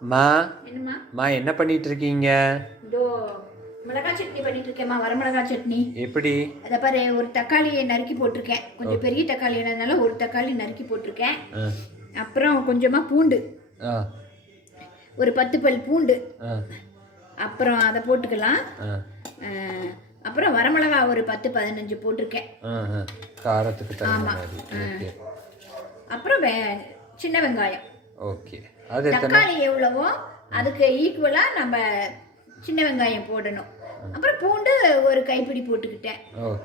மா என்னம்மா? மா என்ன பண்ணிட்டு இருக்கீங்க? இதோ மிளகாய் சட்னி பண்ணிட்டு இருக்கேம்மா. வரமிளகாய் சட்னி. எப்படி? அதை பாரு, ஒரு தக்காளியை நறுக்கி போட்டிருக்கேன். கொஞ்சம் பெரிய தக்காளி என்னதுனால ஒரு தக்காளி நறுக்கி போட்டிருக்கேன். அப்புறம் கொஞ்சமா பூண்டு, ஒரு 10 பல் பூண்டு, அப்புறம் அதை போட்டுக்கலாம். அப்புறம் வரமிளகா ஒரு 10-15 போட்டிருக்கேன் காரத்துக்கு தகுந்த ஆமா. மாதிரி. அப்புறம் சின்ன வெங்காயம். ஓகே. அது தக்காளி எவ்வளவோ அதுக்கு ஈக்குவலா நம்ம சின்ன வெங்காயம் போடணும். அப்புறம் பூண்டு ஒரு கைப்பிடி போட்டுக்கிட்டேன்.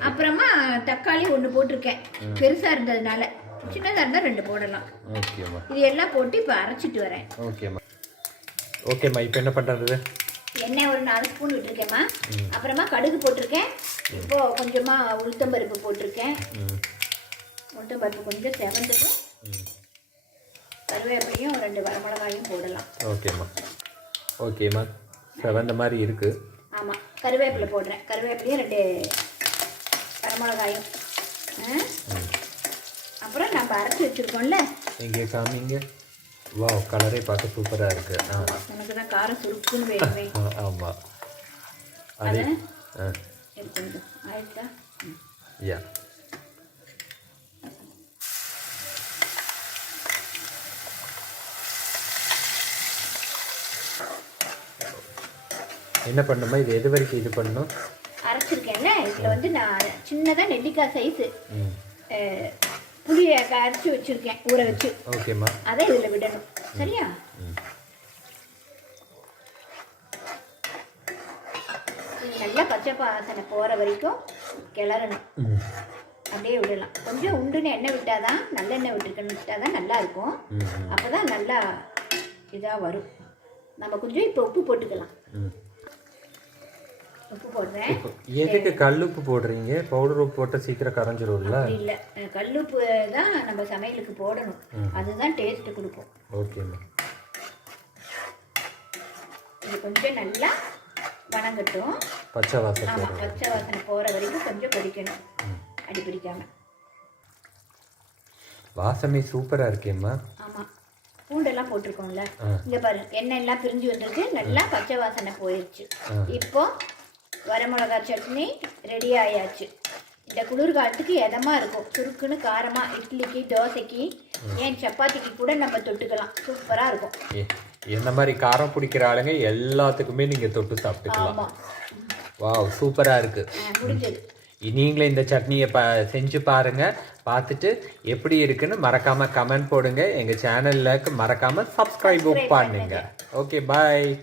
அப்புறமா தக்காளி 1 போட்டிருக்கேன், பெருசா இருந்ததுனால. சின்னதா இருந்தா 2 போடலாம். ஓகேம்மா. இது எல்லாம் போட்டு இப்ப அரைச்சிட்டு வரேன். ஓகேம்மா. ஓகேம்மா, இப்போ என்ன பண்றது? எண்ணெய் ஒரு 4 ஸ்பூன் விட்டுருக்கேம்மா. அப்புறமா கடுகு போட்டிருக்கேன். இப்போ கொஞ்சமா உளுத்தம்பருப்பு போட்டிருக்கேன். உளுத்தம்பருப்பு கொஞ்சம் செவந்துக்கும். கருவேப்பிலையும் 2 வரமிளகாயும் போடலாம். ஓகேம்மா. ஓகேம்மா, செவந்த மாதிரி இருக்கு. ஆமாம், கருவேப்பிலை போடுறேன். கருவேப்பிலையும் 2 வரமிளகாயும். அப்புறம் நம்ம அரைச்சி வச்சுருக்கோம்ல, இங்கே காமிங்க. வாவ், கலரே பார்க்க சூப்பராக இருக்கு. எனக்கு தான் காரம் சுருக்குன்னு வேணுமே. ஆமாம், அது அது கொஞ்சம் ஆயிடுச்சா? யா. என்ன பண்ணுமா? இது எது வரைக்கும் இது பண்ணணும்? அரைச்சிருக்கேன்ல, இதில் வந்து நான் சின்னதாக நெல்லிக்காய் சைஸு புளியை அரைச்சி வச்சுருக்கேன், ஊற வச்சு. ஓகேம்மா. அதை இதில் விடணும். சரியா? நல்லா பச்சை வாசனை போகிற வரைக்கும் கிளறணும். அப்படியே விடலாம். கொஞ்சம் உண்டுன்னு எண்ணெய் விட்டாதான், நல்லெண்ணெய் விட்டாதான் நல்லா இருக்கும். அப்போ தான் நல்லா இதாக வரும். நம்ம கொஞ்சம் இப்போ உப்பு போட்டுக்கலாம். உப்பு போடுறேன். எதுக்கு கல்லுப்பு போடுறீங்க? பவுடர் உப்பு போட்டால் சீக்கிரம் கரைஞ்சிரும்ல? இல்லை, கல்லுப்பு தான் நம்ம சமையலுக்கு போடணும். அதுதான் டேஸ்ட்டு கொடுக்கும். ஓகேம்மா. இது கொஞ்சம் நல்லா வணங்கட்டும். பச்சை வாசனை. ஆமாம், பச்சை வாசனை போகிற வரைக்கும் கொஞ்சம் கொதிக்கணும், அடி பிடிக்காம. வாசனை சூப்பராக இருக்கேம்மா. ஆமாம், பூண்டெல்லாம் போட்டிருக்கோம்ல. இங்கே பாரு, எண்ணெய் எல்லாம் பிரிஞ்சு வந்துருக்கு. நல்லா பச்சை வாசனை போயிடுச்சு. இப்போ வரமிளகாய் சட்னி ரெடி ஆயாச்சு. இந்த குளிர்காலத்துக்கு இதமாக இருக்கும், சுருக்குன்னு காரமாக. இட்லிக்கு, தோசைக்கு, ஏன் சப்பாத்திக்கு கூட நம்ம தொட்டுக்கலாம். சூப்பராக இருக்கும். என்ன மாதிரி காரம் பிடிக்கிற ஆளுங்க எல்லாத்துக்குமே நீங்கள் தொட்டு சாப்பிட்டுக்கலாம். ஆமாம். வாவ், சூப்பராக இருக்குது. முடிஞ்சது. நீங்களே இந்த சட்னியை செஞ்சு பாருங்கள். பார்த்துட்டு எப்படி இருக்குன்னு மறக்காமல் கமெண்ட் போடுங்க. எங்கள் சேனலில் மறக்காமல் சப்ஸ்கிரைப் பண்ணுங்க. ஓகே, பாய்.